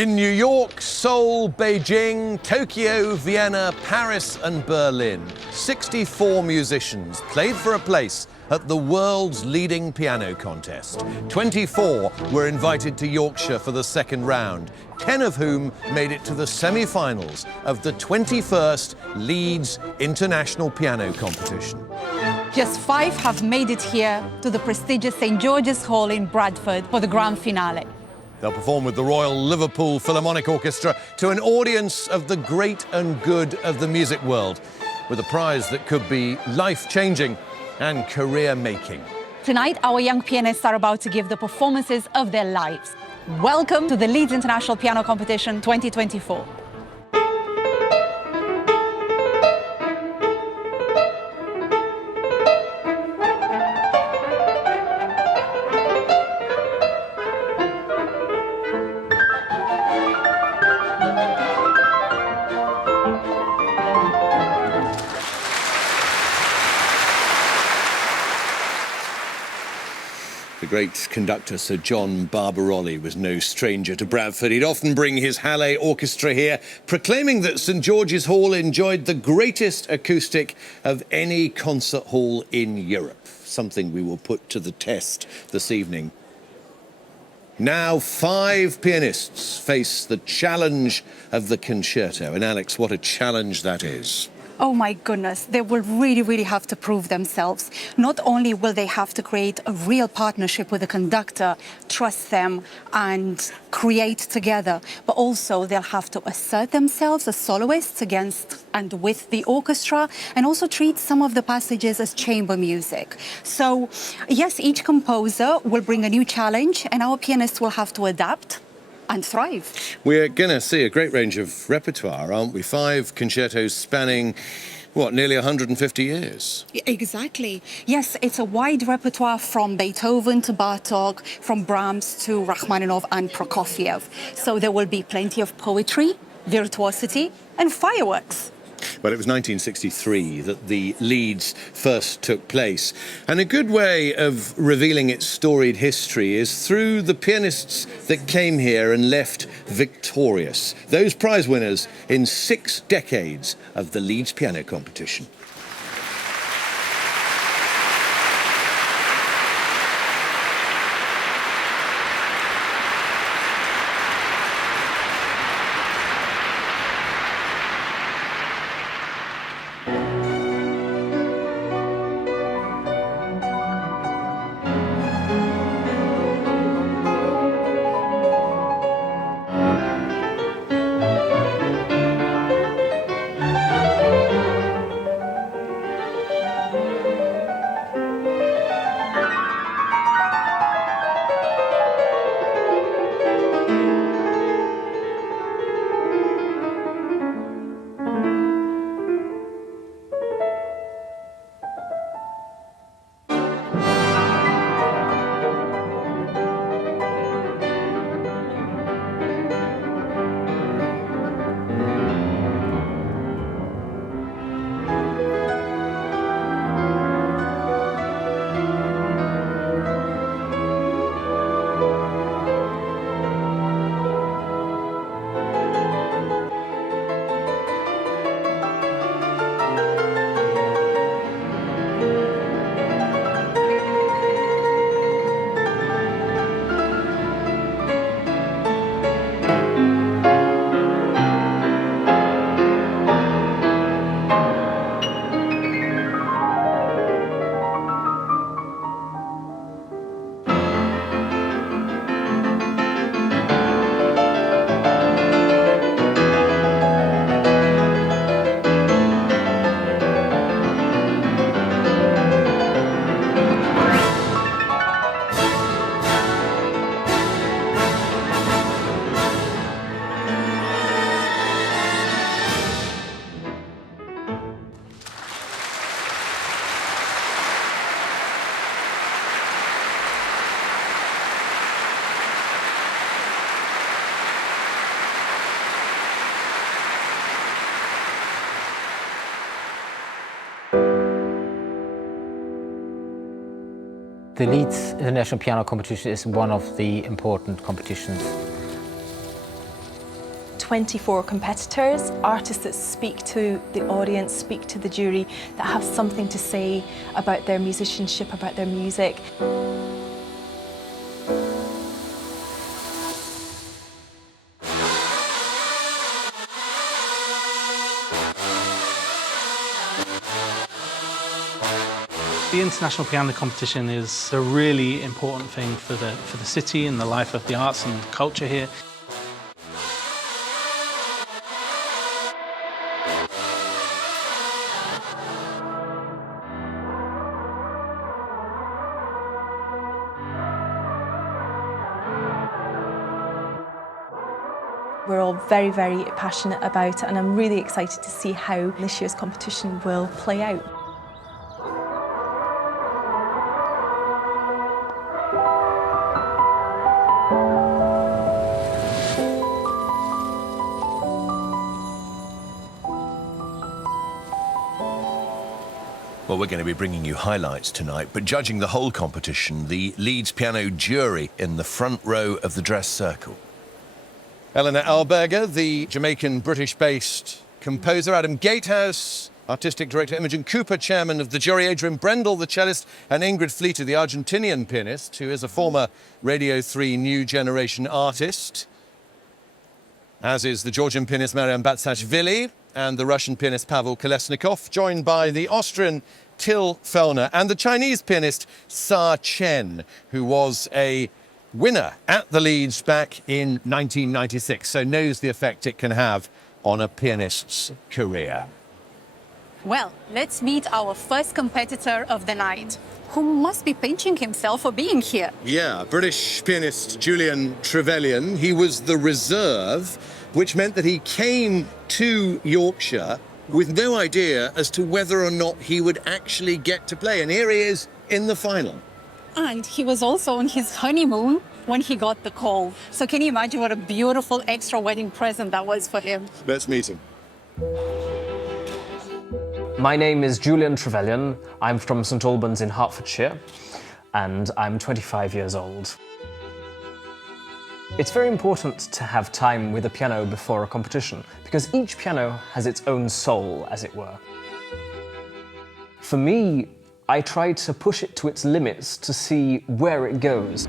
In New York, Seoul, Beijing, Tokyo, Vienna, Paris and Berlin, 64 musicians played for a place at the world's leading piano contest. 24 were invited to Yorkshire for the second round, 10 of whom made it to the semi-finals of the 21st Leeds International Piano Competition. Just 5 have made it here to the prestigious St. George's Hall in Bradford for the grand finale. They'll perform with the Royal Liverpool Philharmonic Orchestra to an audience of the great and good of the music world, with a prize that could be life-changing and career-making. Tonight, our young pianists are about to give the performances of their lives. Welcome to the Leeds International Piano Competition 2024. The great conductor Sir John Barbarolli was no stranger to Bradford. He'd often bring his Halle orchestra here, proclaiming that St George's Hall enjoyed the greatest acoustic of any concert hall in Europe, something we will put to the test this evening. Now 5 pianists face the challenge of the concerto. And Alex, what a challenge that is. Oh my goodness, they will really have to prove themselves. Not only will they have to create a real partnership with the conductor, trust them and create together, but also they'll have to assert themselves as soloists against and with the orchestra, and also treat some of the passages as chamber music. So yes, each composer will bring a new challenge and our pianists will have to adapt and thrive. We're going to see a great range of repertoire, aren't we? 5 concertos spanning, what, nearly 150 years? Exactly. Yes, it's a wide repertoire from Beethoven to Bartók, from Brahms to Rachmaninov and Prokofiev. So there will be plenty of poetry, virtuosity and fireworks. Well, it was 1963 that the Leeds first took place. And a good way of revealing its storied history is through the pianists that came here and left victorious. Those prize winners in 6 decades of the Leeds Piano Competition. The Leeds International Piano Competition is one of the important competitions 24 competitors, artists that speak to the audience, speak to the jury, that have something to say about their musicianship, about their music. The International Piano Competition is a really important thing for the city and the life of the arts and culture here. We're all very, very passionate about it, and I'm really excited to see how this year's competition will play out. Well, we're going to be bringing you highlights tonight, but judging the whole competition, the Leeds piano jury in the front row of the dress circle. Eleanor Alberger, the Jamaican-British-based composer, Adam Gatehouse, artistic director Imogen Cooper, chairman of the jury, Adrian Brendel, the cellist, and Ingrid Fleeter, the Argentinian pianist, who is a former Radio 3 New Generation artist, as is the Georgian pianist Marian Batsashvili and the Russian pianist Pavel Kolesnikov, joined by the Austrian Till Fellner and the Chinese pianist Sa Chen, who was a winner at the Leeds back in 1996, so knows the effect it can have on a pianist's career. Well, let's meet our first competitor of the night, who must be pinching himself for being here. Yeah, British pianist Julian Trevelyan. He was the reserve, which meant that he came to Yorkshire with no idea as to whether or not he would actually get to play. And here he is in the final. And he was also on his honeymoon when he got the call. So can you imagine what a beautiful extra wedding present that was for him? Let's meet him. My name is Julian Trevelyan. I'm from St Albans in Hertfordshire, and I'm 25 years old. It's very important to have time with a piano before a competition, because each piano has its own soul, as it were. For me, I try to push it to its limits to see where it goes.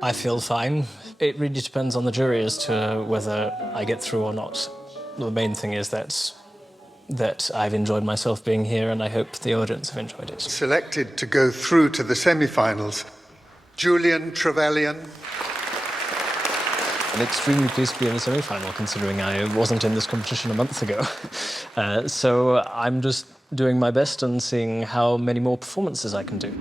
I feel fine. It really depends on the jury as to whether I get through or not. The main thing is that I've enjoyed myself being here, and I hope the audience have enjoyed it. Selected to go through to the semi-finals, Julian Trevelyan. I'm extremely pleased to be in the semi-final, considering I wasn't in this competition a month ago. So I'm just doing my best and seeing how many more performances I can do.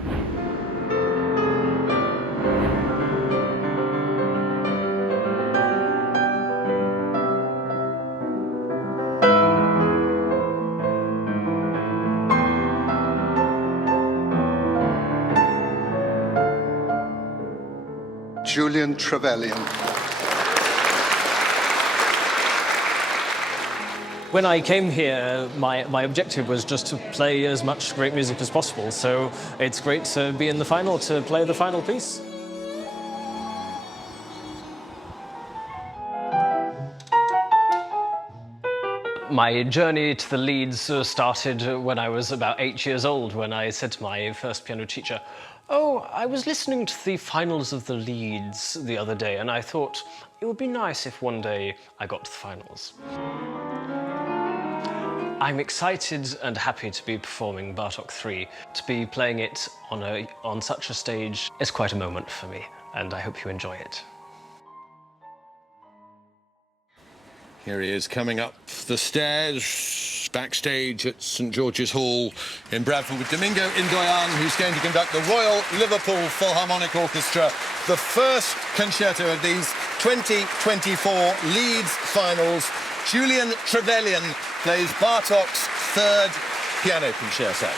Julian Trevelyan. When I came here, my objective was just to play as much great music as possible, so it's great to be in the final, to play the final piece. My journey to the Leeds started when I was about 8 years old, when I said to my first piano teacher, "Oh, I was listening to the finals of the Leeds the other day, and I thought it would be nice if one day I got to the finals." I'm excited and happy to be performing Bartók 3. To be playing it on such a stage is quite a moment for me, and I hope you enjoy it. Here he is coming up the stairs, backstage at St George's Hall in Bradford with Domingo Hindoyan, who's going to conduct the Royal Liverpool Philharmonic Orchestra, the first concerto of these 2024 Leeds finals. Julian Trevelyan plays Bartók's third piano concerto.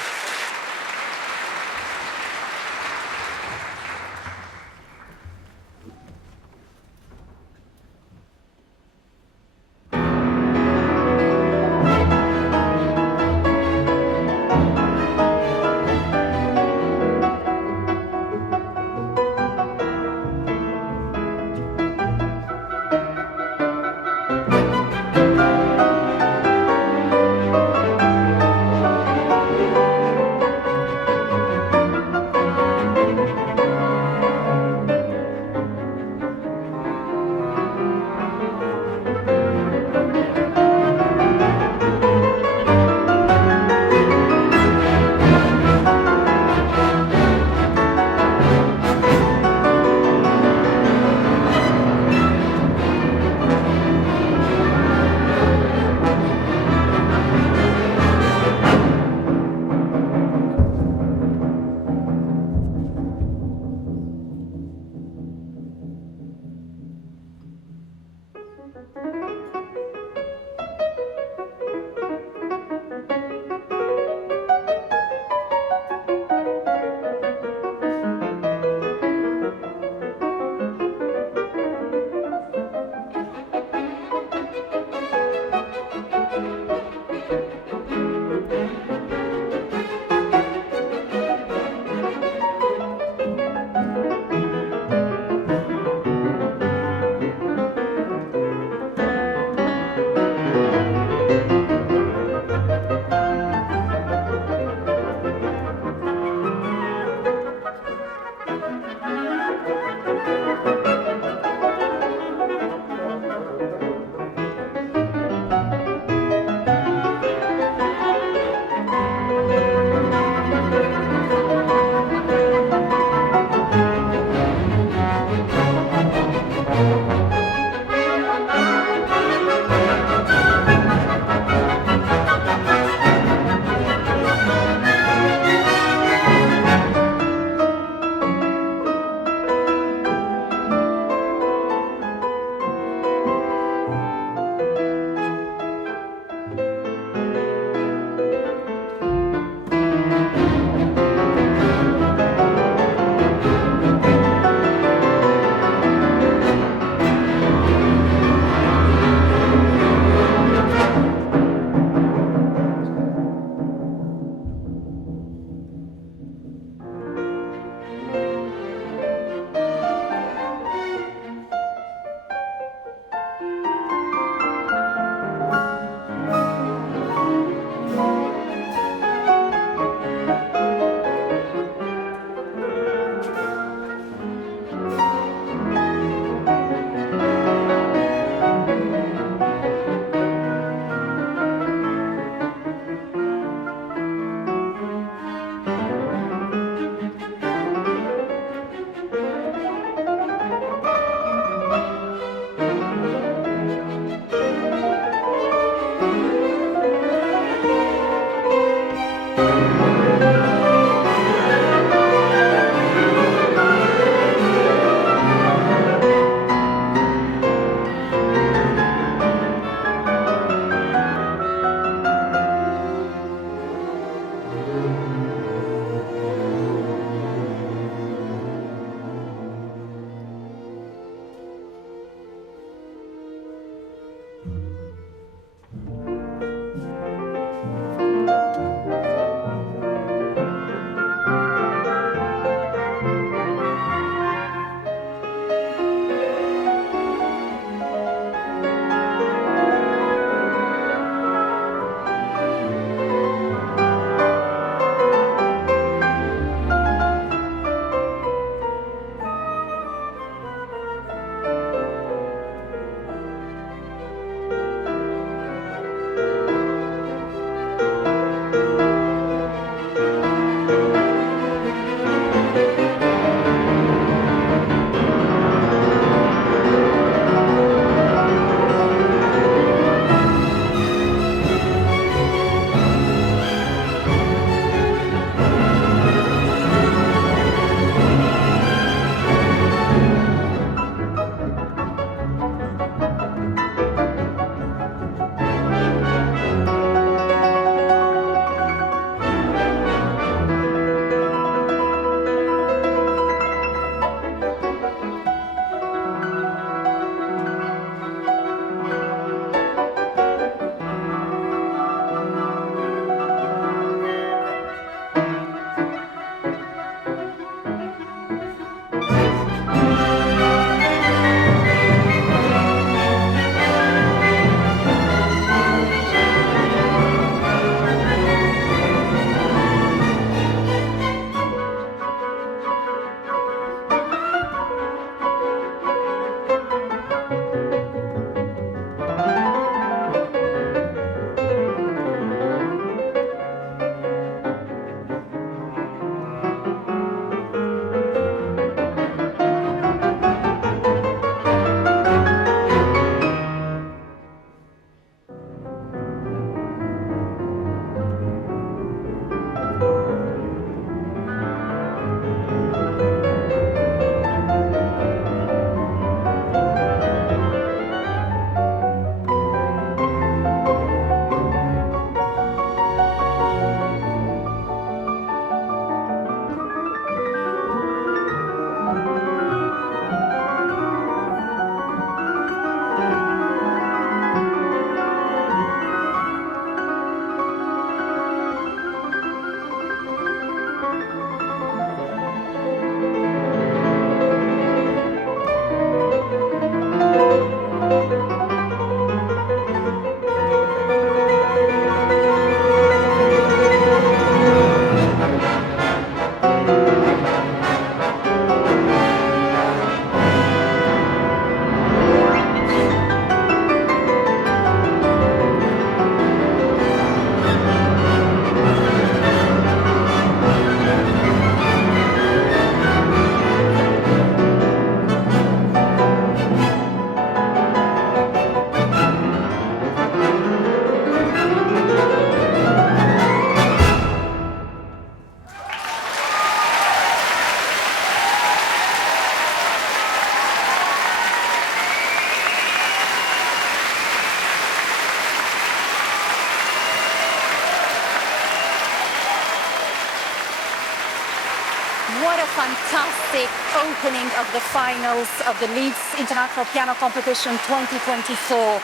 classic opening of the finals of the Leeds International Piano Competition 2024.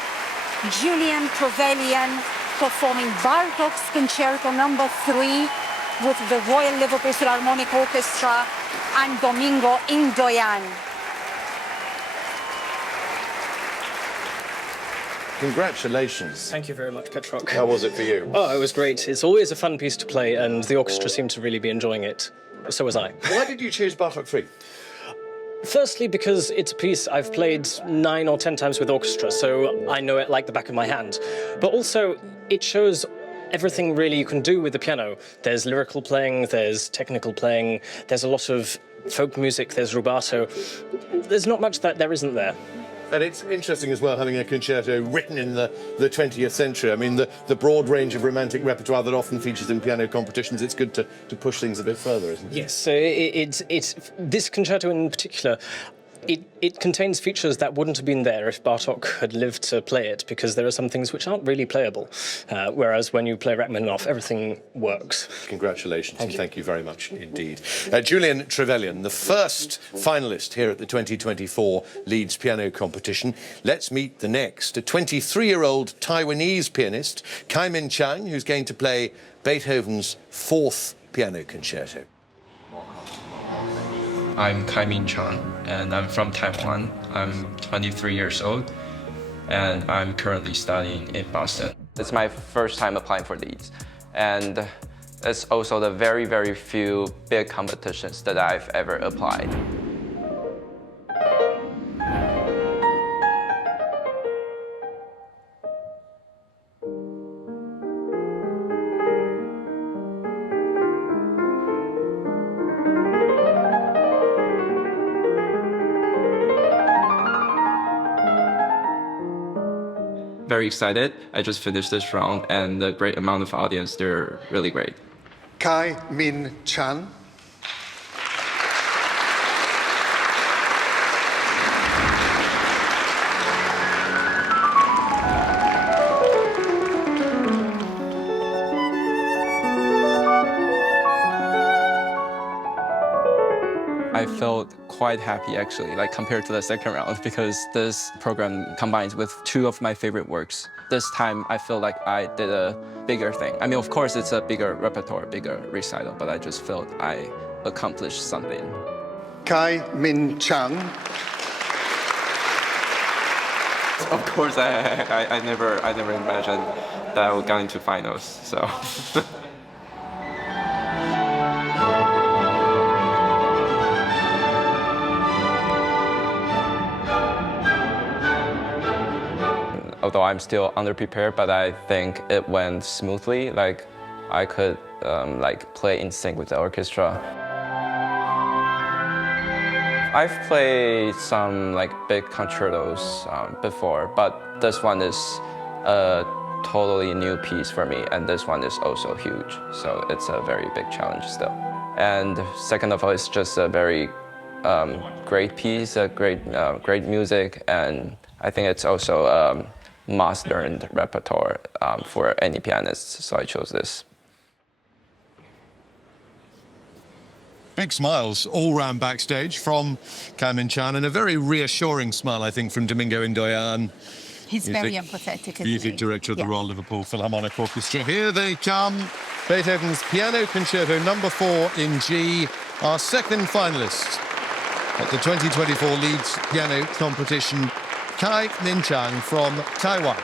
Julian Trevelyan performing Bartók's Concerto No. 3 with the Royal Liverpool Philharmonic Orchestra and Domingo Hindoyan. Congratulations. Thank you very much, Petroc. How was it for you? Oh, it was great. It's always a fun piece to play, and the orchestra seemed to really be enjoying it. So was I. Why did you choose Bartók 3? Firstly, because it's a piece I've played 9 or 10 times with orchestra, so I know it like the back of my hand. But also, it shows everything really you can do with the piano. There's lyrical playing, there's technical playing, there's a lot of folk music, there's rubato. There's not much that there isn't there. And it's interesting as well having a concerto written in the 20th century. I mean, the broad range of romantic repertoire that often features in piano competitions, it's good to push things a bit further, isn't it? Yes, so it's this concerto in particular, it contains features that wouldn't have been there if Bartók had lived to play it, because there are some things which aren't really playable, whereas when you play Rachmaninov, everything works. Congratulations, and thank you very much indeed. Julian Trevelyan, the first finalist here at the 2024 Leeds Piano Competition. Let's meet the next, a 23-year-old Taiwanese pianist, Kai-Min Chang, who's going to play Beethoven's 4th piano concerto. I'm Kai-Min Chang, and I'm from Taiwan. I'm 23 years old, and I'm currently studying in Boston. It's my first time applying for Leeds, and it's also the very, very few big competitions that I've ever applied. Very excited. I just finished this round, and the great amount of audience, they're really great. Kai-Min Chang. I felt quite happy actually, like compared to the second round, because this program combines with 2 of my favorite works. This time I feel like I did a bigger thing. I mean, of course it's a bigger repertoire, bigger recital, but I just felt I accomplished something. Kai-Min Chang. Of course, I never imagined that I would get into finals, so. Although I'm still underprepared, but I think it went smoothly. Like, I could play in sync with the orchestra. I've played some big concertos before, but this one is a totally new piece for me, and this one is also huge. So it's a very big challenge still. And second of all, it's just a very great piece, great music, and I think it's also must-learned repertoire for any pianist, so I chose this. Big smiles all round backstage from Kai-Min Chang, and a very reassuring smile, I think, from Domingo Hindoyan. He's very empathetic, isn't Music he? director of the Yeah. Royal Liverpool Philharmonic Orchestra. Here they come, Beethoven's Piano Concerto No. 4 in G, our second finalist at the 2024 Leeds Piano Competition, Kai-Min Chang from Taiwan.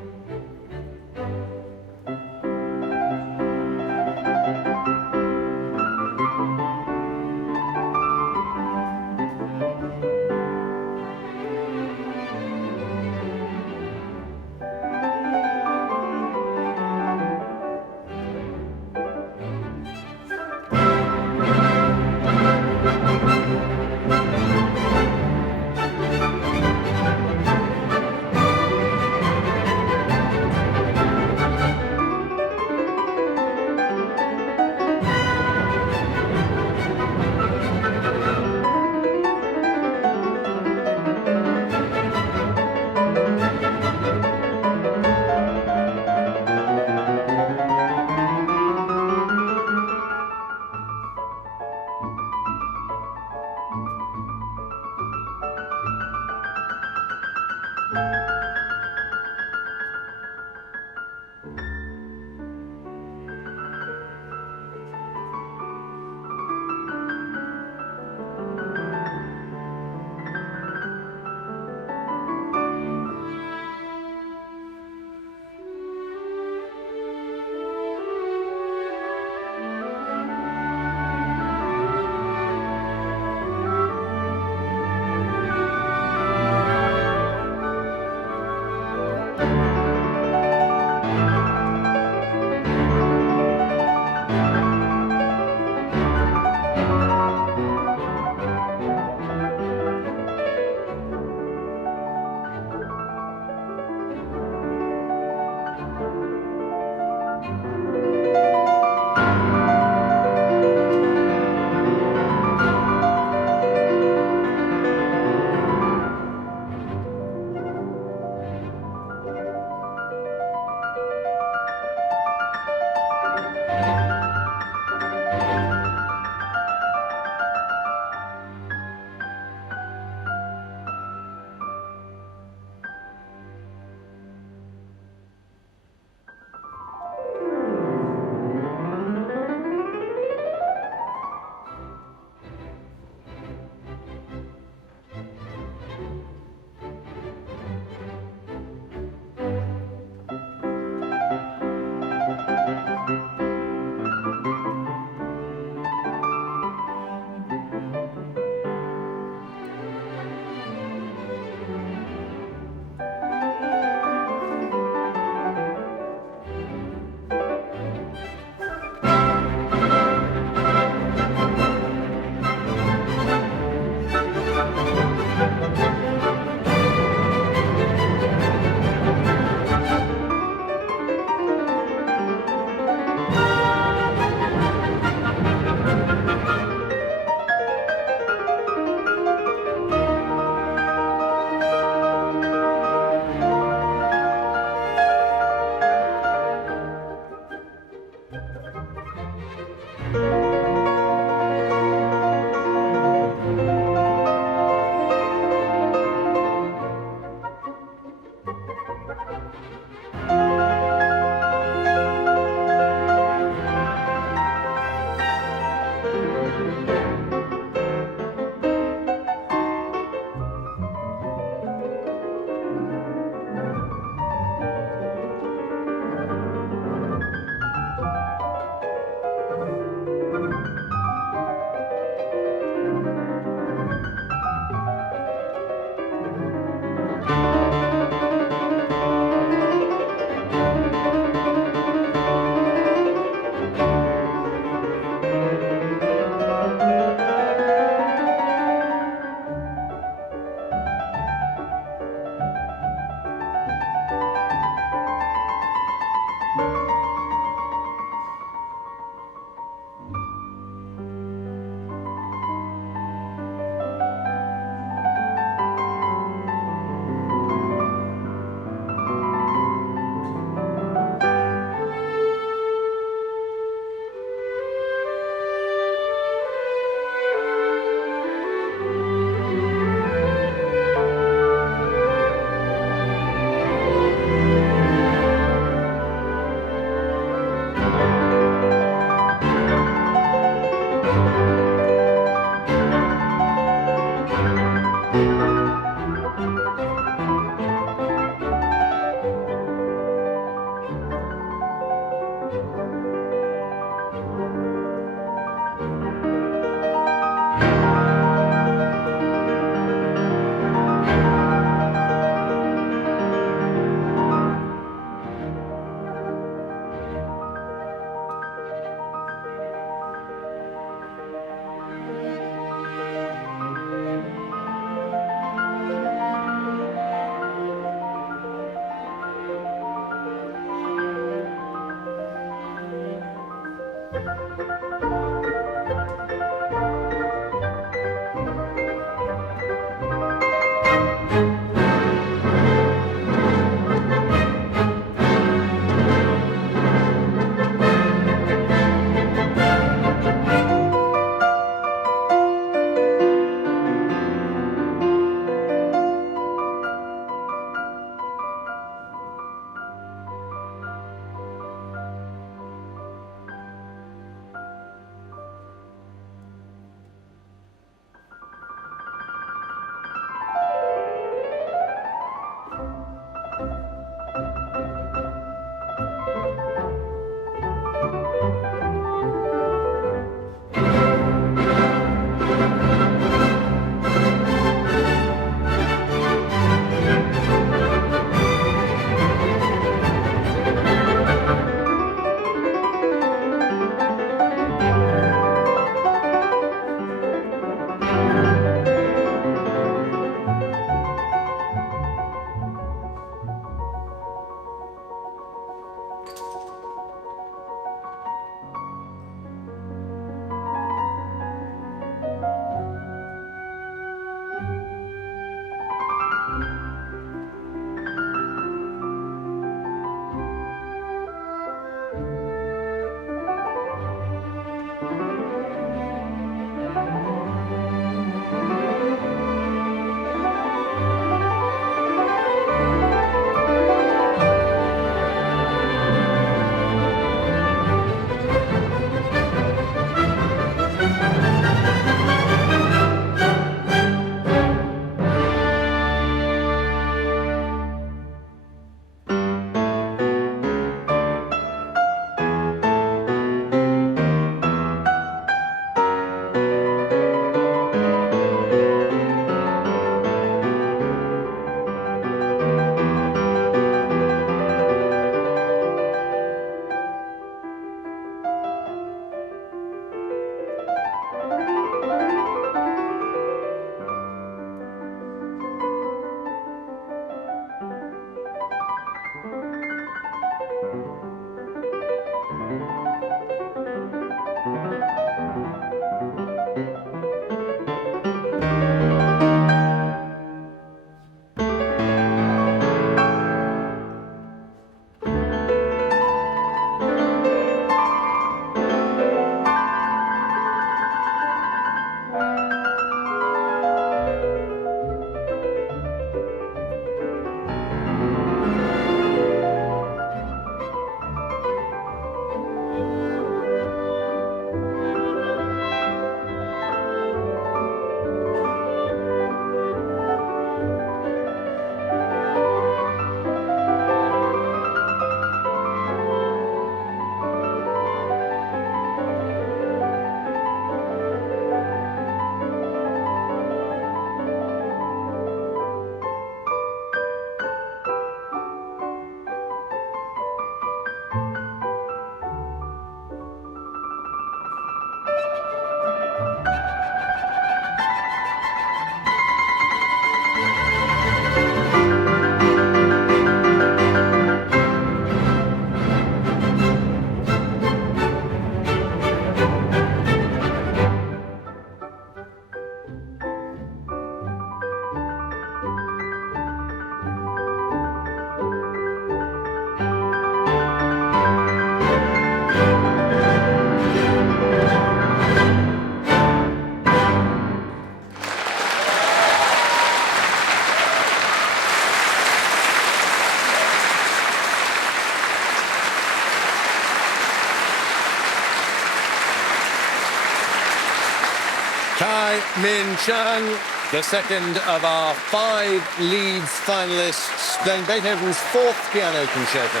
Kai Min Chang, the second of our 5 Leeds finalists, playing Beethoven's 4th piano concerto.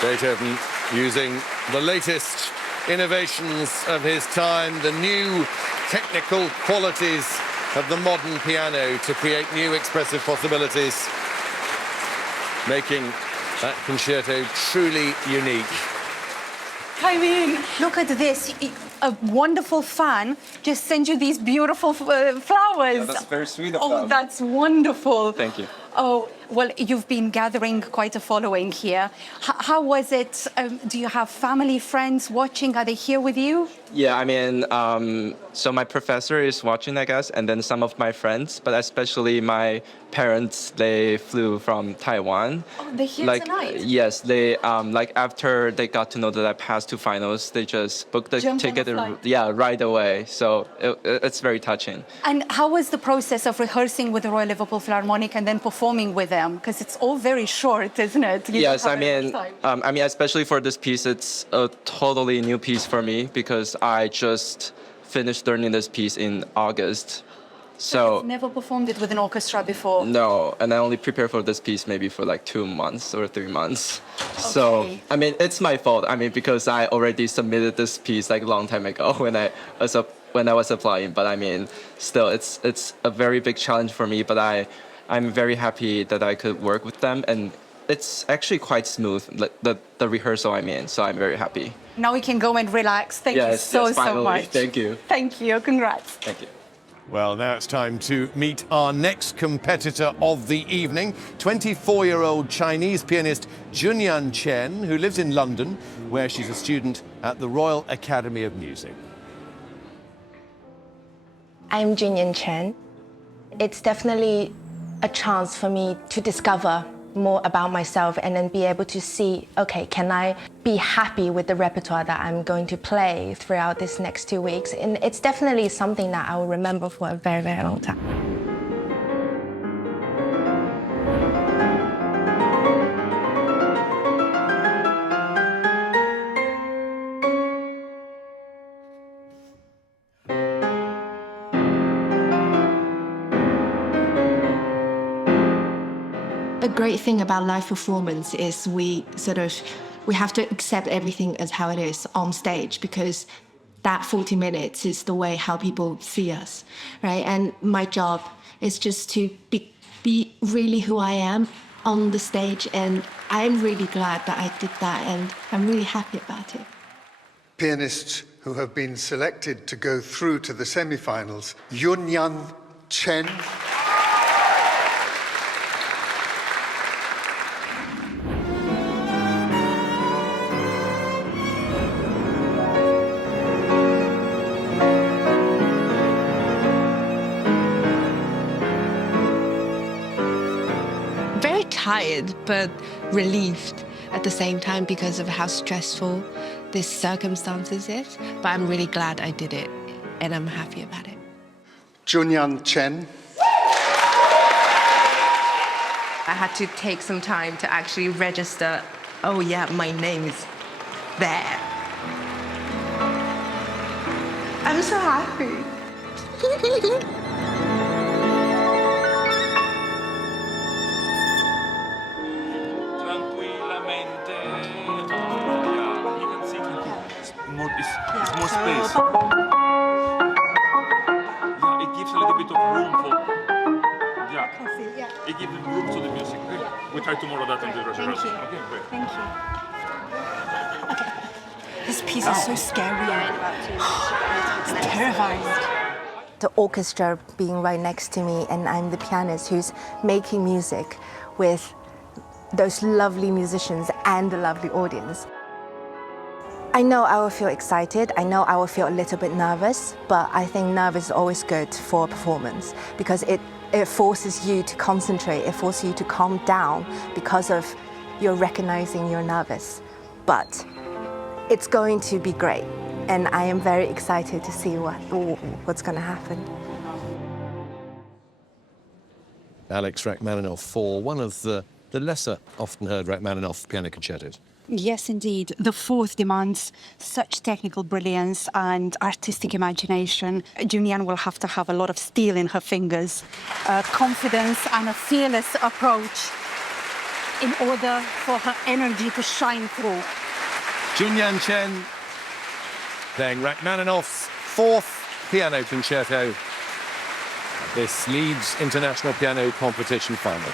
Beethoven using the latest innovations of his time, the new technical qualities of the modern piano to create new expressive possibilities, making that concerto truly unique. I mean, look at this. A wonderful fan just sent you these beautiful flowers. Yeah, that's very sweet of Oh, them. that's wonderful. Thank you. Oh, well, you've been gathering quite a following here. How was it? Do you have family, friends watching? Are they here with you? Yeah, I mean, so my professor is watching, I guess, and then some of my friends, but especially my parents, they flew from Taiwan. Oh, they're here like, tonight? Yes, they, like after they got to know that I passed 2 finals, they just booked the Jumped on ticket, the flight. yeah, right away. So it's very touching. And how was the process of rehearsing with the Royal Liverpool Philharmonic and then performing with them? Because it's all very short, isn't it? You Yes, don't I have mean, much time. especially for this piece, it's a totally new piece for me because I just finished learning this piece in August. So Never performed it with an orchestra before. no, and I only prepared for this piece maybe for like 2 months or 3 months. So Okay. I mean, it's my fault. I mean, because I already submitted this piece like a long time ago when I was applying. But I mean, still, it's a very big challenge for me. But I'm very happy that I could work with them, and it's actually quite smooth, the rehearsal, I mean, so I'm very happy. Now we can go and relax. Thank you Yes, so finally. much. Thank you. Thank you. Congrats. Thank you. Well, now it's time to meet our next competitor of the evening, 24-year-old Chinese pianist Junyan Chen, who lives in London, where she's a student at the Royal Academy of Music. I'm Junyan Chen. It's definitely a chance for me to discover more about myself and then be able to see, okay, can I be happy with the repertoire that I'm going to play throughout this next 2 weeks? And it's definitely something that I will remember for a very, very long time. A great thing about live performance is we have to accept everything as how it is on stage, because that 40 minutes is the way how people see us, right? And my job is just to be really who I am on the stage, and I'm really glad that I did that, and I'm really happy about it. Pianists who have been selected to go through to the semi-finals, Junyan Chen. Very tired, but relieved at the same time because of how stressful this circumstances is. But I'm really glad I did it, and I'm happy about it. Junyan Chen. I had to take some time to actually register, oh yeah, my name is there. I'm so happy. It's more space. Yeah, it gives a little bit of room for. Yeah. It gives room to the music. We try to model that in the rehearsal. Thank you. Okay, great. Thank you. Okay. This piece is so scary. It's terrifying. The orchestra being right next to me, and I'm the pianist who's making music with those lovely musicians and the lovely audience. I know I will feel excited, I know I will feel a little bit nervous, but I think nervous is always good for a performance because it forces you to concentrate, it forces you to calm down because of you're recognizing you're nervous. But it's going to be great, and I am very excited to see what's going to happen. Alex Rachmaninov for one of the lesser often heard Rachmaninoff piano concertos. Yes, indeed. The fourth demands such technical brilliance and artistic imagination. Junyan will have to have a lot of steel in her fingers, confidence and a fearless approach in order for her energy to shine through. Junyan Chen playing Rachmaninoff's fourth piano concerto at this Leeds International Piano Competition final.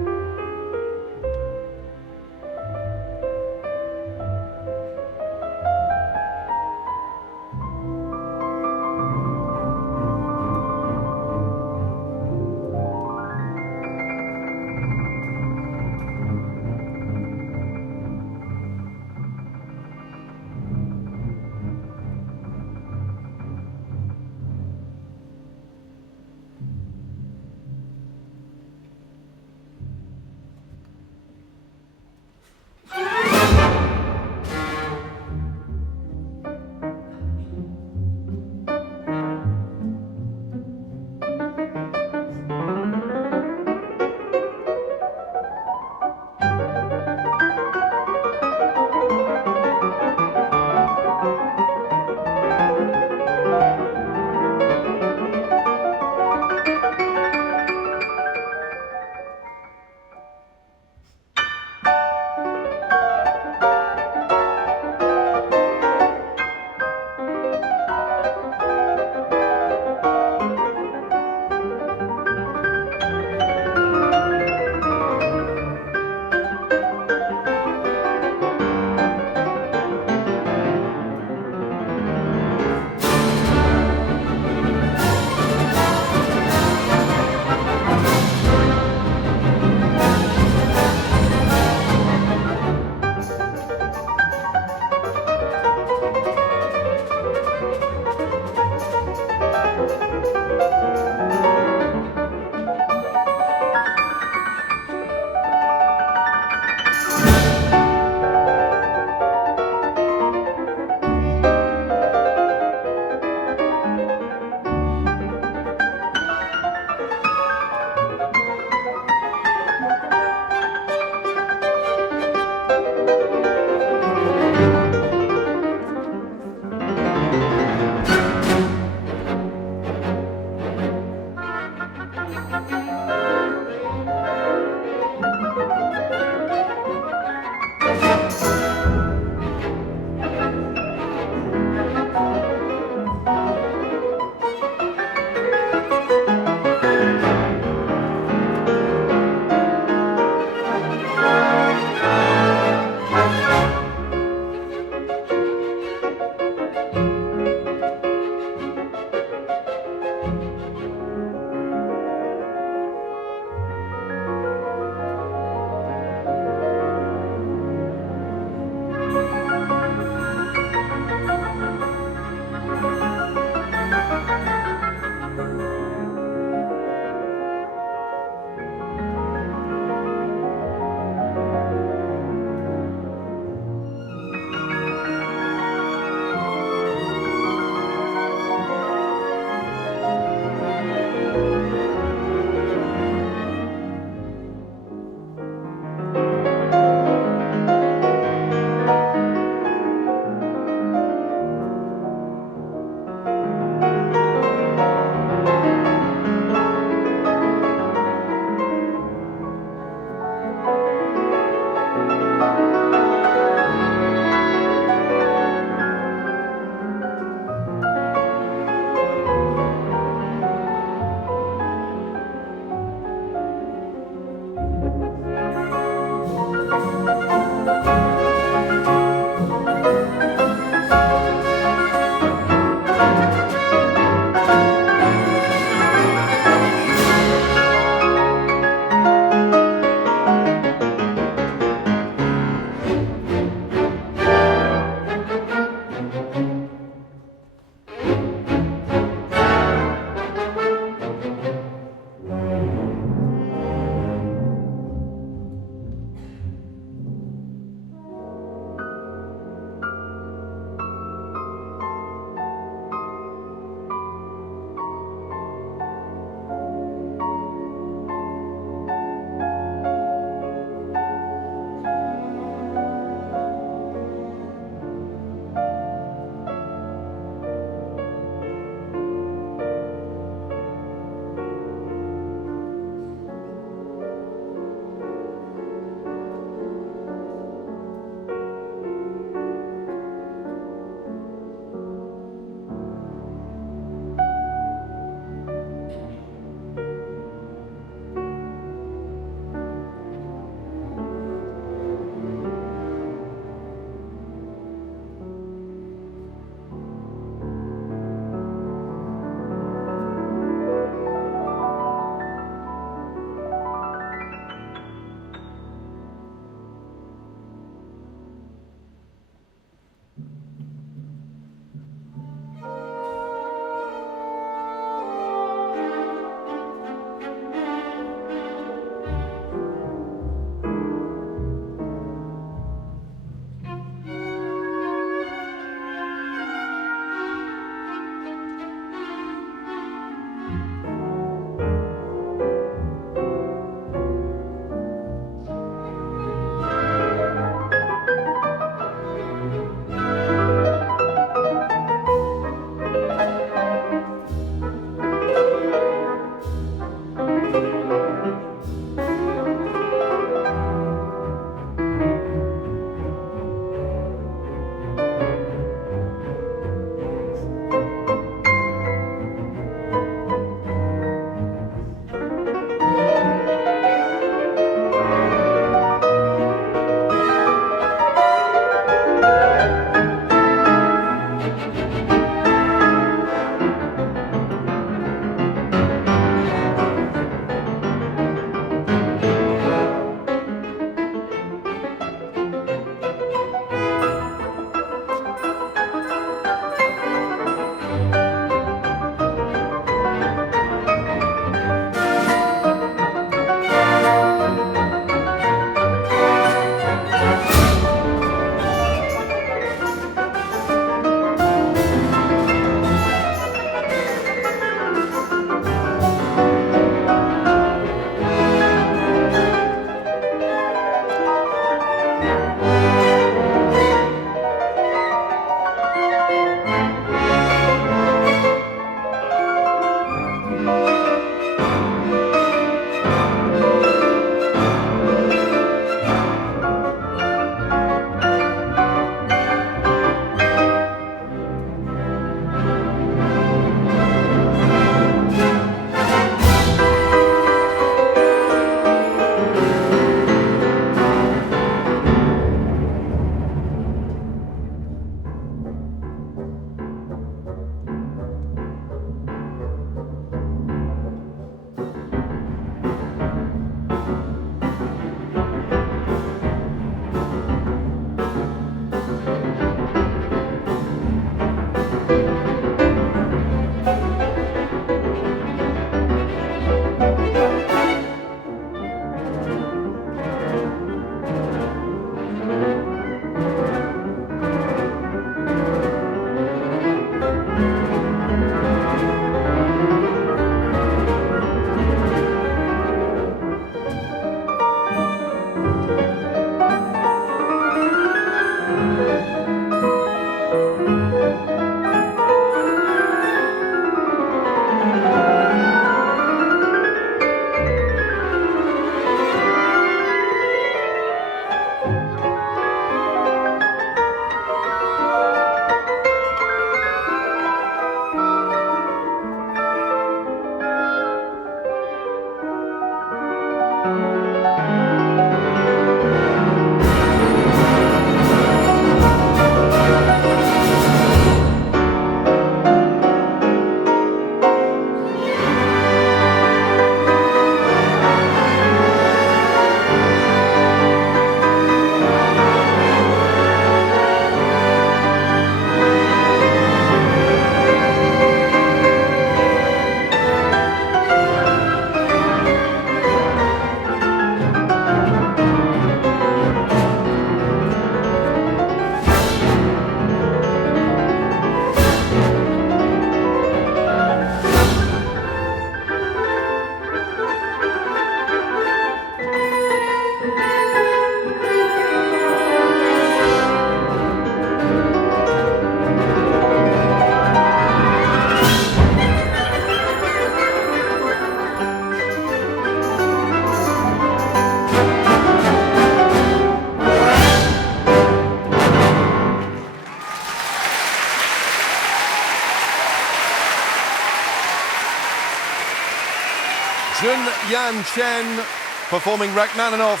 Yan Chen performing Rachmaninov's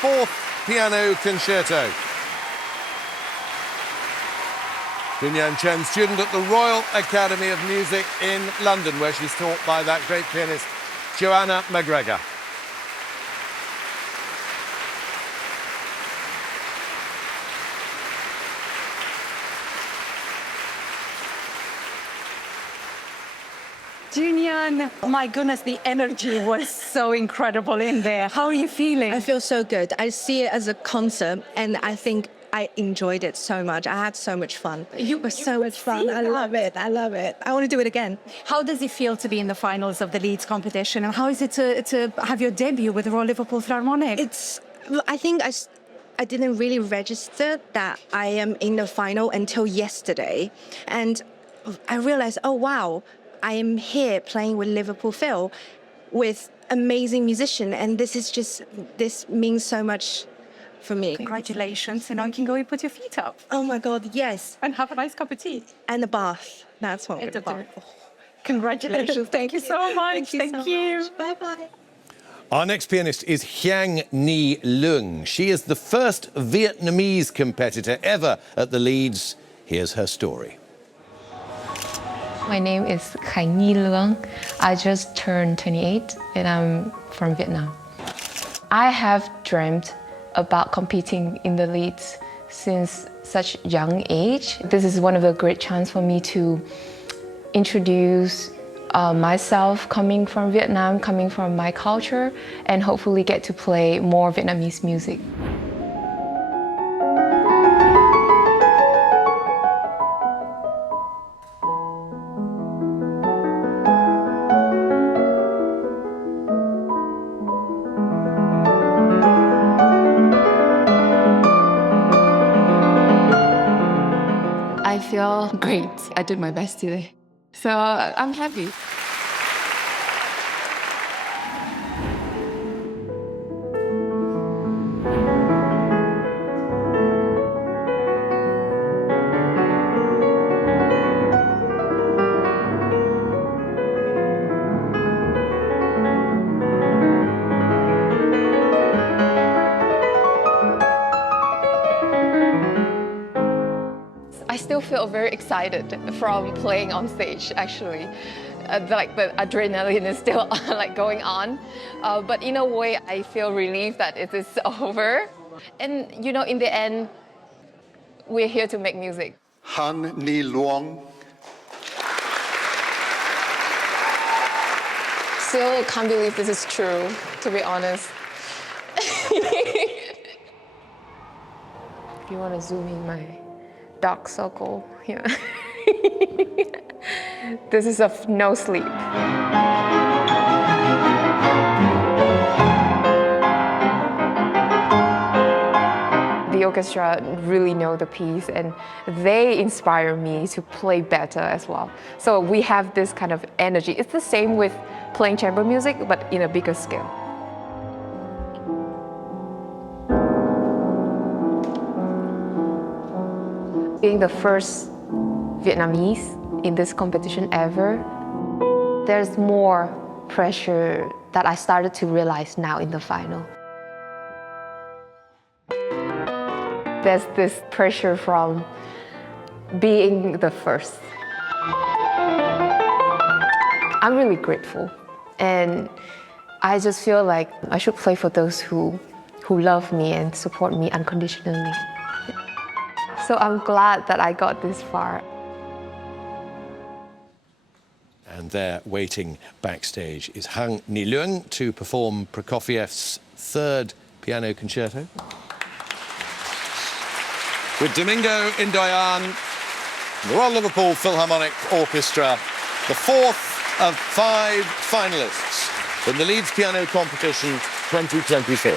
fourth piano concerto. Yan Chen, student at the Royal Academy of Music in London, where she's taught by that great pianist, Joanna McGregor. Junyan, my goodness, the energy was so incredible in there. How are you feeling? I feel so good. I see it as a concert, and I think I enjoyed it so much. I had so much fun. It was so much fun. I love it. I love it. I want to do it again. How does it feel to be in the finals of the Leeds competition? And how is it to have your debut with the Royal Liverpool Philharmonic? I think I didn't really register that I am in the final until yesterday. And I realized, oh, wow, I am here playing with Liverpool Phil. with amazing musicians, and this means so much for me. Congratulations, and now you can go and put your feet up. Oh my God, yes. And have a nice cup of tea. And a bath. That's what we're And a going to bath. do. Congratulations. Thank you so much. Thank you. Bye-bye. Our next pianist is Hiang Ni Leung. She is the first Vietnamese competitor ever at the Leeds. Here's her story. My name is Hiang Ni Leung. I just turned 28 and I'm from Vietnam. I have dreamt about competing in the Leeds since such young age. This is one of the great chances for me to introduce myself, coming from Vietnam, coming from my culture, and hopefully get to play more Vietnamese music. I feel great. I did my best today. So I'm happy. I still feel very excited from playing on stage, actually. Like the adrenaline is still like going on. But in a way, I feel relieved that it is over. And you know, in the end, we're here to make music. Han Ni Leung. Still can't believe this is true, to be honest. If you want to zoom in my dark circle here. This is of no sleep. The orchestra really know the piece and they inspire me to play better as well. So we have this kind of energy. It's the same with playing chamber music, but in a bigger scale. Being the first Vietnamese in this competition ever, there's more pressure that I started to realize now in the final. There's this pressure from being the first. I'm really grateful, and I just feel like I should play for those who love me and support me unconditionally. So I'm glad that I got this far. And there, waiting backstage, is Hiang Ni Leung to perform Prokofiev's third piano concerto. With Domingo Hindoyan, the Royal Liverpool Philharmonic Orchestra, the fourth of 5 finalists in the Leeds Piano Competition 2024.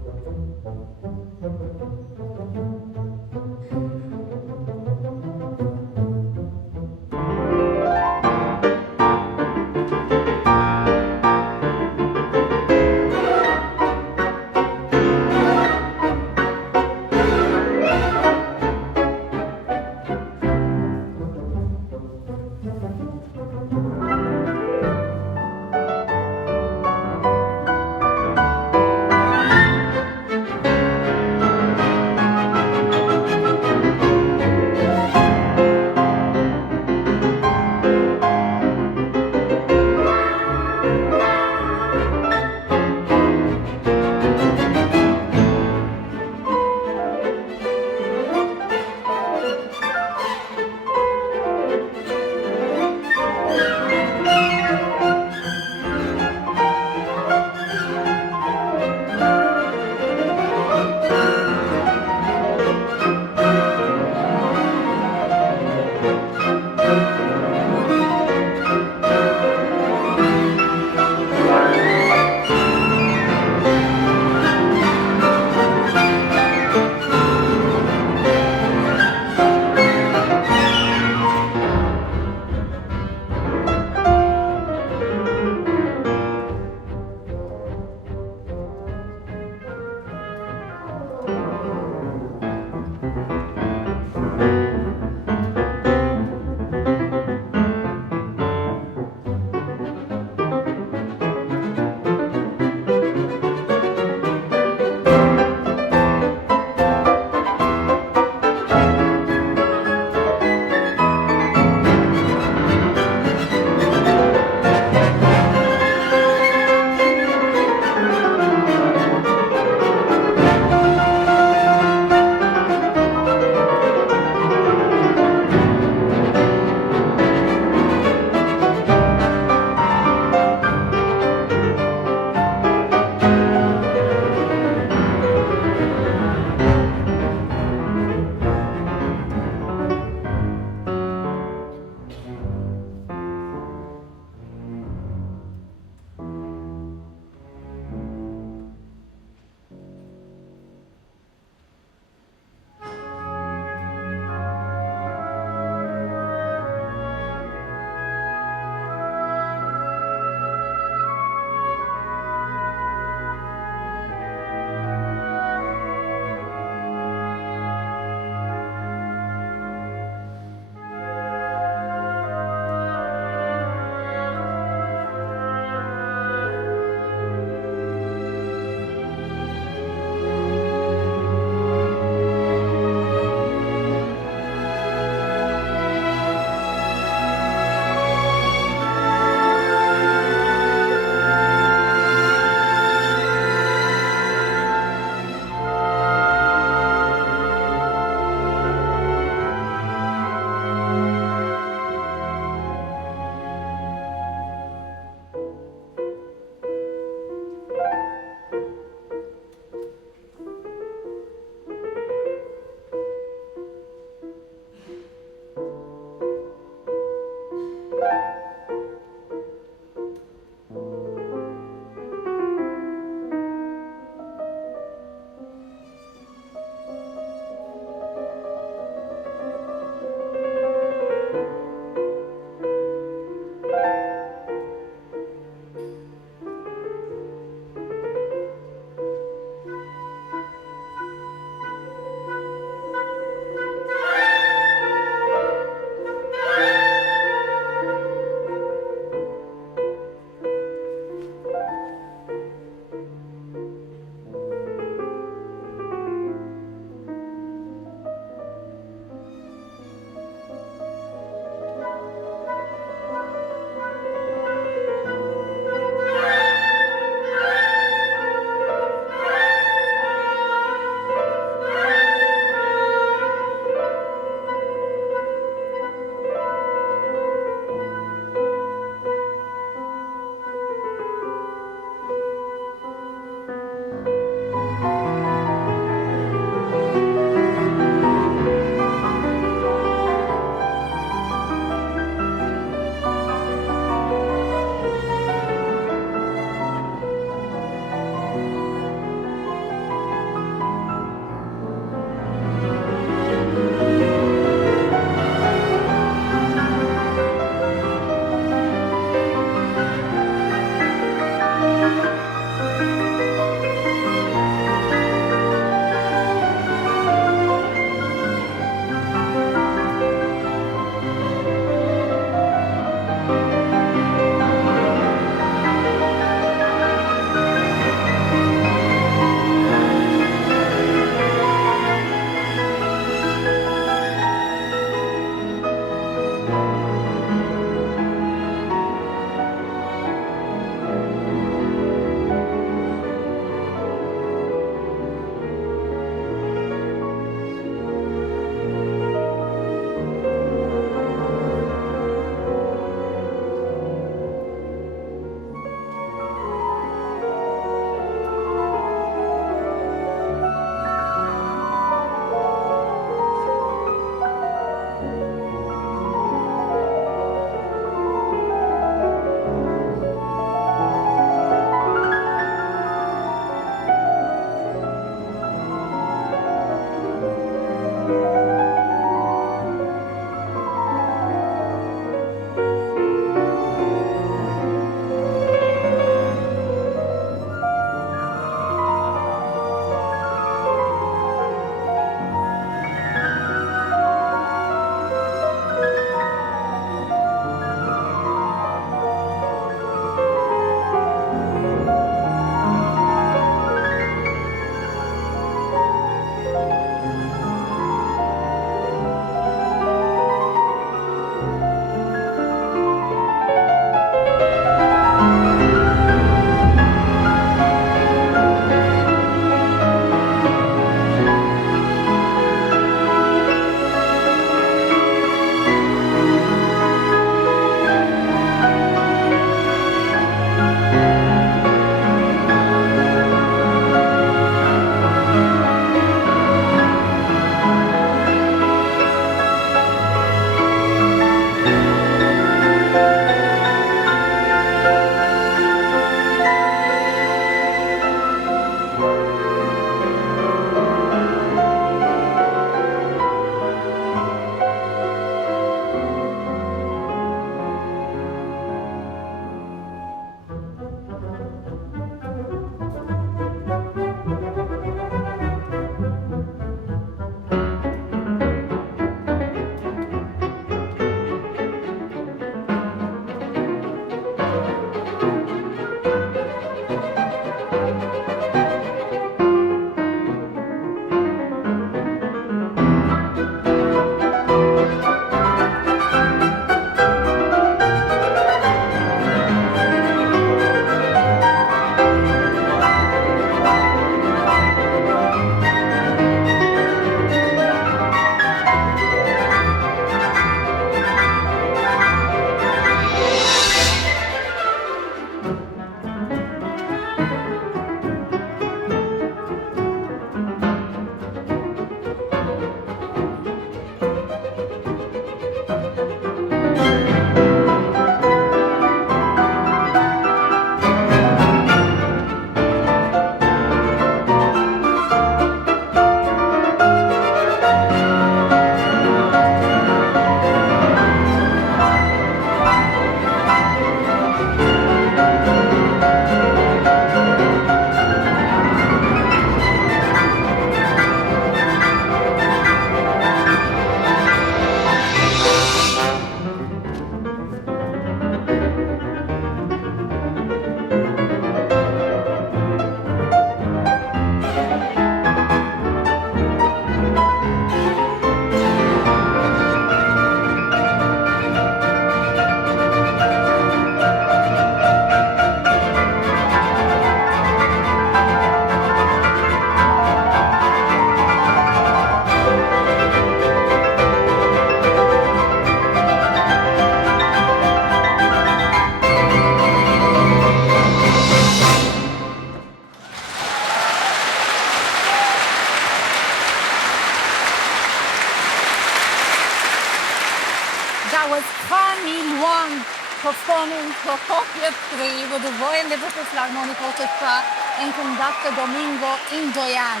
performing Prokofiev 3 with the Royal Liverpool Philharmonic Orchestra and conductor Domingo Hindoyan.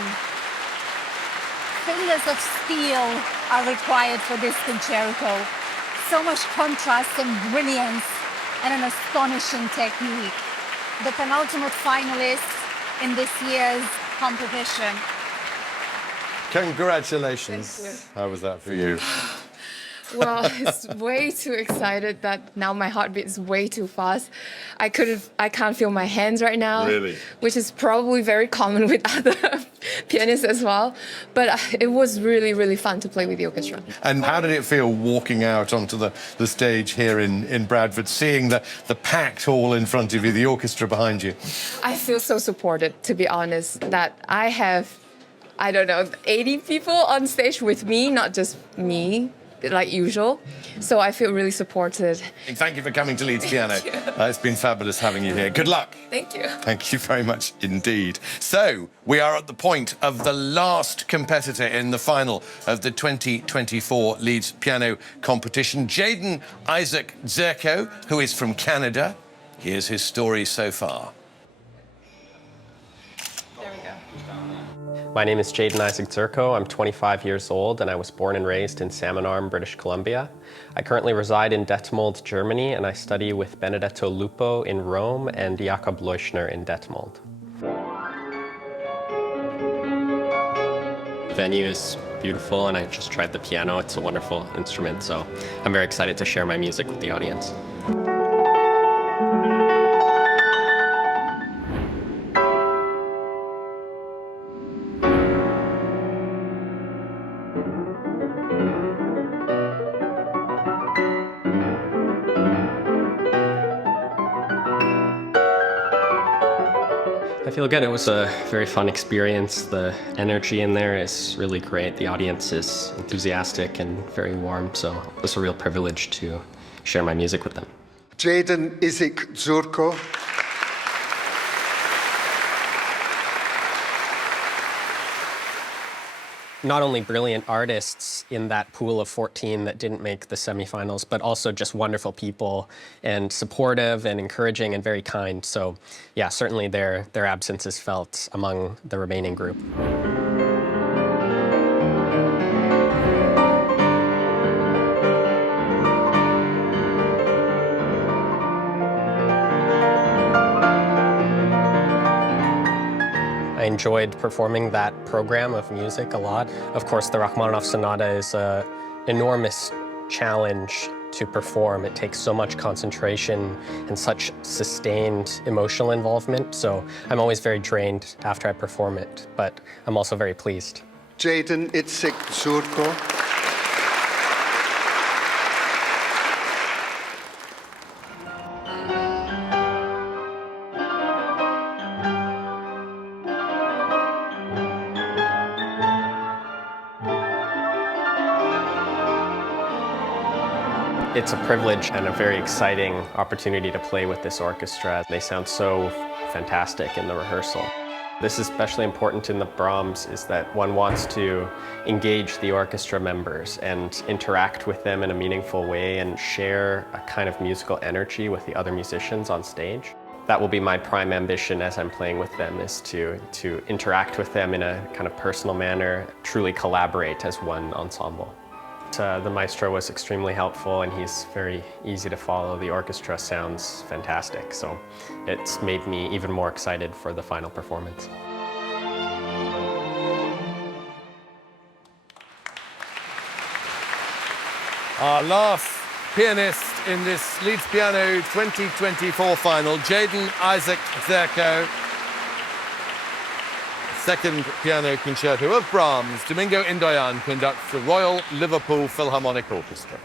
Fingers of steel are required for this concerto. So much contrast and brilliance and an astonishing technique. The penultimate finalists in this year's competition. Congratulations. How was that for you? Well, it's way too excited that now my heartbeat is way too fast. I can't feel my hands right now. Really? Which is probably very common with other pianists as well. But it was really, really fun to play with the orchestra. And how did it feel walking out onto the stage here in Bradford, seeing the packed hall in front of you, the orchestra behind you? I feel so supported, to be honest, that I have, I don't know, 80 people on stage with me, not just me, like usual. So I feel really supported. Thank you for coming to Leeds Piano. It's been fabulous having you here. Good luck. Thank you. Thank you very much indeed. So, we are at the point of the last competitor in the final of the 2024 Leeds Piano Competition, Jaden Isaac Zerko, who is from Canada. Here's his story so far. My name is Jaden Isaac Zerko. I'm 25 years old and I was born and raised in Salmon Arm, British Columbia. I currently reside in Detmold, Germany, and I study with Benedetto Lupo in Rome and Jakob Leuschner in Detmold. The venue is beautiful and I just tried the piano. It's a wonderful instrument, so I'm very excited to share my music with the audience. I feel good. It was a very fun experience. The energy in there is really great. The audience is enthusiastic and very warm, so it was a real privilege to share my music with them. Jaden Isaac Zerko. Not only brilliant artists in that pool of 14 that didn't make the semifinals, but also just wonderful people and supportive and encouraging and very kind. So yeah, certainly their absence is felt among the remaining group. I enjoyed performing that program of music a lot. Of course, the Rachmaninov Sonata is an enormous challenge to perform. It takes so much concentration and such sustained emotional involvement, so I'm always very drained after I perform it, but I'm also very pleased. Jaden Isaac Zerko. It's a privilege and a very exciting opportunity to play with this orchestra. They sound so fantastic in the rehearsal. This is especially important in the Brahms, is that one wants to engage the orchestra members and interact with them in a meaningful way and share a kind of musical energy with the other musicians on stage. That will be my prime ambition as I'm playing with them, is to interact with them in a kind of personal manner, truly collaborate as one ensemble. The maestro was extremely helpful and he's very easy to follow. The orchestra sounds fantastic, so it's made me even more excited for the final performance. Our last pianist in this Leeds Piano 2024 final, Jaden Isaac Zerko. Second piano concerto of Brahms, Domingo Hindoyan conducts the Royal Liverpool Philharmonic Orchestra.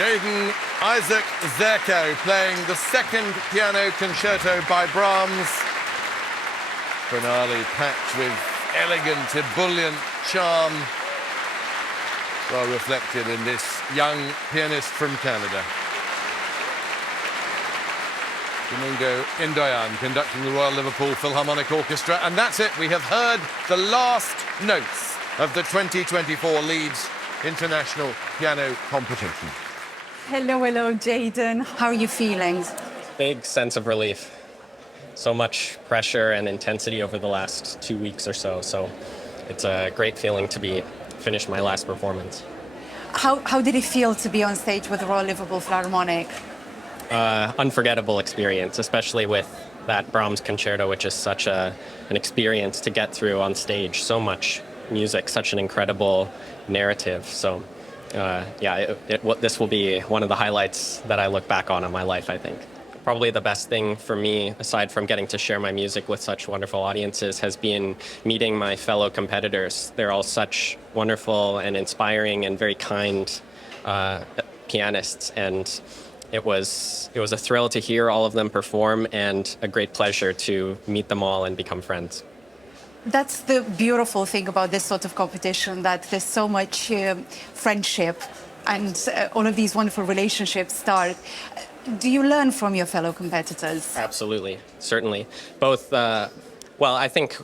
Jaden Isaac Zerko playing the second piano concerto by Brahms. Finale packed with elegant, ebullient charm, well reflected in this young pianist from Canada. Domingo Hindoyan conducting the Royal Liverpool Philharmonic Orchestra. And that's it, we have heard the last notes of the 2024 Leeds International Piano Competition. Hello, Jaden. How are you feeling? Big sense of relief. So much pressure and intensity over the last 2 weeks or so. So it's a great feeling to be finished my last performance. How did it feel to be on stage with the Royal Liverpool Philharmonic? Unforgettable experience, especially with that Brahms concerto, which is such an experience to get through on stage. So much music, such an incredible narrative. So this will be one of the highlights that I look back on in my life, I think. Probably the best thing for me, aside from getting to share my music with such wonderful audiences, has been meeting my fellow competitors. They're all such wonderful and inspiring and very kind pianists, and it was a thrill to hear all of them perform and a great pleasure to meet them all and become friends. That's the beautiful thing about this sort of competition, that there's so much friendship and all of these wonderful relationships start. Do you learn from your fellow competitors? Absolutely, certainly. Both, well, I think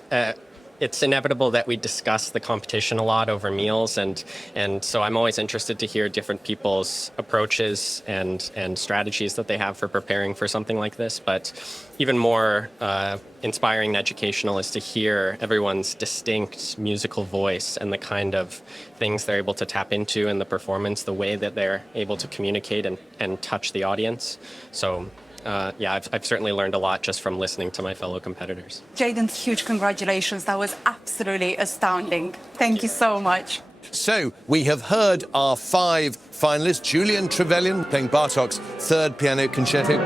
it's inevitable that we discuss the competition a lot over meals, and so I'm always interested to hear different people's approaches and strategies that they have for preparing for something like this. But even more inspiring and educational is to hear everyone's distinct musical voice and the kind of things they're able to tap into in the performance, the way that they're able to communicate and touch the audience. So I've certainly learned a lot just from listening to my fellow competitors. Jaden, huge congratulations. That was absolutely astounding. Thank you so much. So, we have heard our 5 finalists. Julian Trevelyan playing Bartók's third piano concerto.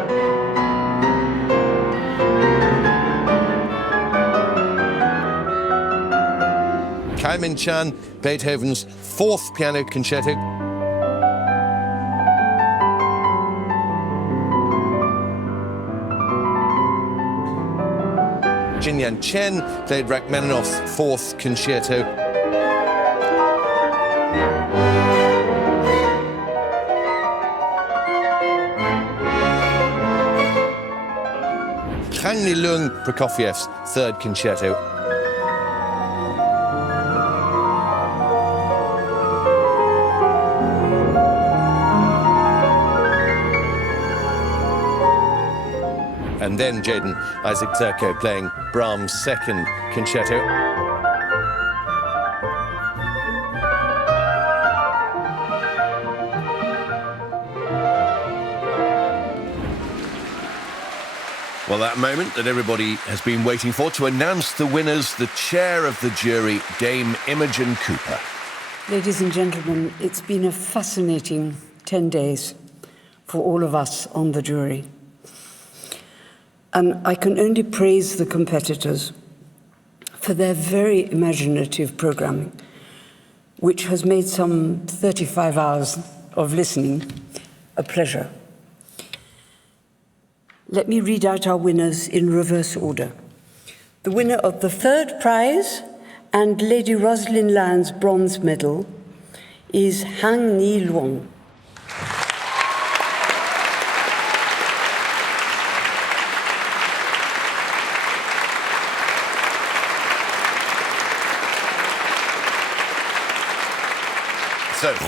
Kaimin Chan, Beethoven's fourth piano concerto. Jinyan Chen played Rachmaninov's fourth concerto. Kang Nilung, Prokofiev's third concerto. And then Jaden Isaac Zerko playing Brahms' second concerto. Well, that moment that everybody has been waiting for, to announce the winners, the chair of the jury, Dame Imogen Cooper. Ladies and gentlemen, it's been a fascinating 10 days for all of us on the jury. And I can only praise the competitors for their very imaginative programming, which has made some 35 hours of listening a pleasure. Let me read out our winners in reverse order. The winner of the third prize and Lady Rosalind Lyon's bronze medal is Hang Ni Luong.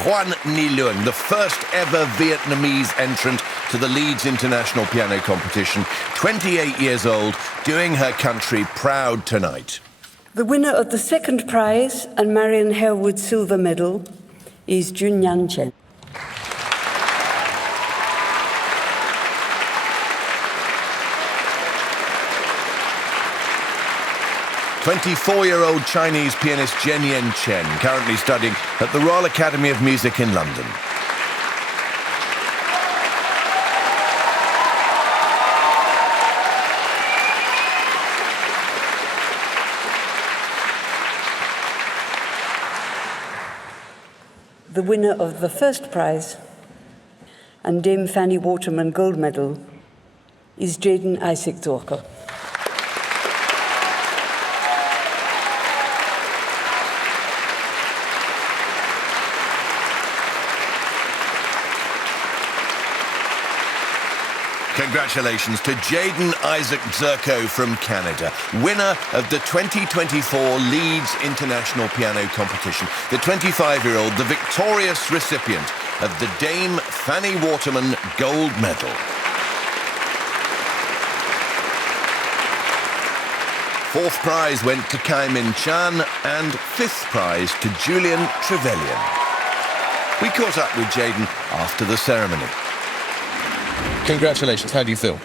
'Juan Ni Luong, the first ever Vietnamese entrant to the Leeds International Piano Competition, 28 years old, doing her country proud tonight. The winner of the second prize and Marion Harewood's silver medal is Junyan Chen. 24-year-old Chinese pianist Jinyan Chen, currently studying at the Royal Academy of Music in London. The winner of the first prize and Dame Fanny Waterman gold medal is Jaden Isaac Dorker. Congratulations to Jaden Isaac Zerko from Canada, winner of the 2024 Leeds International Piano Competition, the 25-year-old, the victorious recipient of the Dame Fanny Waterman Gold Medal. Fourth prize went to Kai Min Chan and fifth prize to Julian Trevelyan. We caught up with Jaden after the ceremony. Congratulations. How do you feel?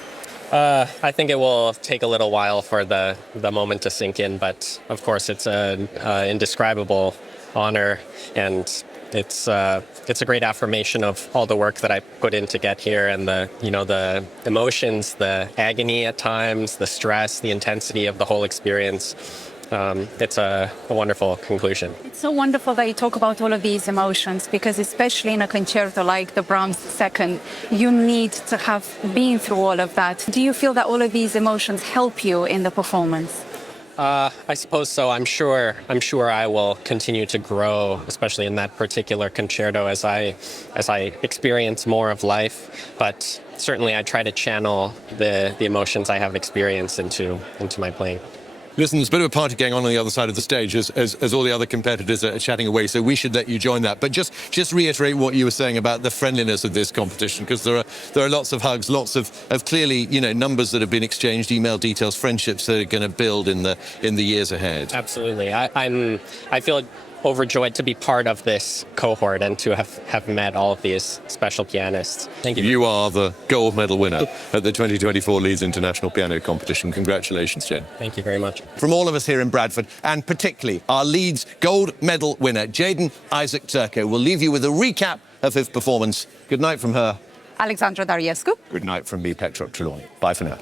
I think it will take a little while for the moment to sink in, but of course it's an indescribable honor, and it's a great affirmation of all the work that I put in to get here, and the emotions, the agony at times, the stress, the intensity of the whole experience. It's a wonderful conclusion. It's so wonderful that you talk about all of these emotions, because especially in a concerto like the Brahms Second, you need to have been through all of that. Do you feel that all of these emotions help you in the performance? I suppose so. I'm sure I will continue to grow, especially in that particular concerto as I experience more of life. But certainly I try to channel the emotions I have experienced into my playing. Listen, there's a bit of a party going on the other side of the stage as all the other competitors are chatting away, so we should let you join that. But just reiterate what you were saying about the friendliness of this competition, because there are lots of hugs, lots of clearly, numbers that have been exchanged, email details, friendships that are going to build in the years ahead. Absolutely. I feel overjoyed to be part of this cohort and to have met all of these special pianists. Thank you. You are the gold medal winner at the 2024 Leeds International Piano Competition. Congratulations, Jen. Thank you very much. From all of us here in Bradford, and particularly our Leeds gold medal winner, Jaden Isaac Zerko, will leave you with a recap of his performance. Good night from her, Alexandra Dariescu. Good night from me, Petroc Trelawny. Bye for now.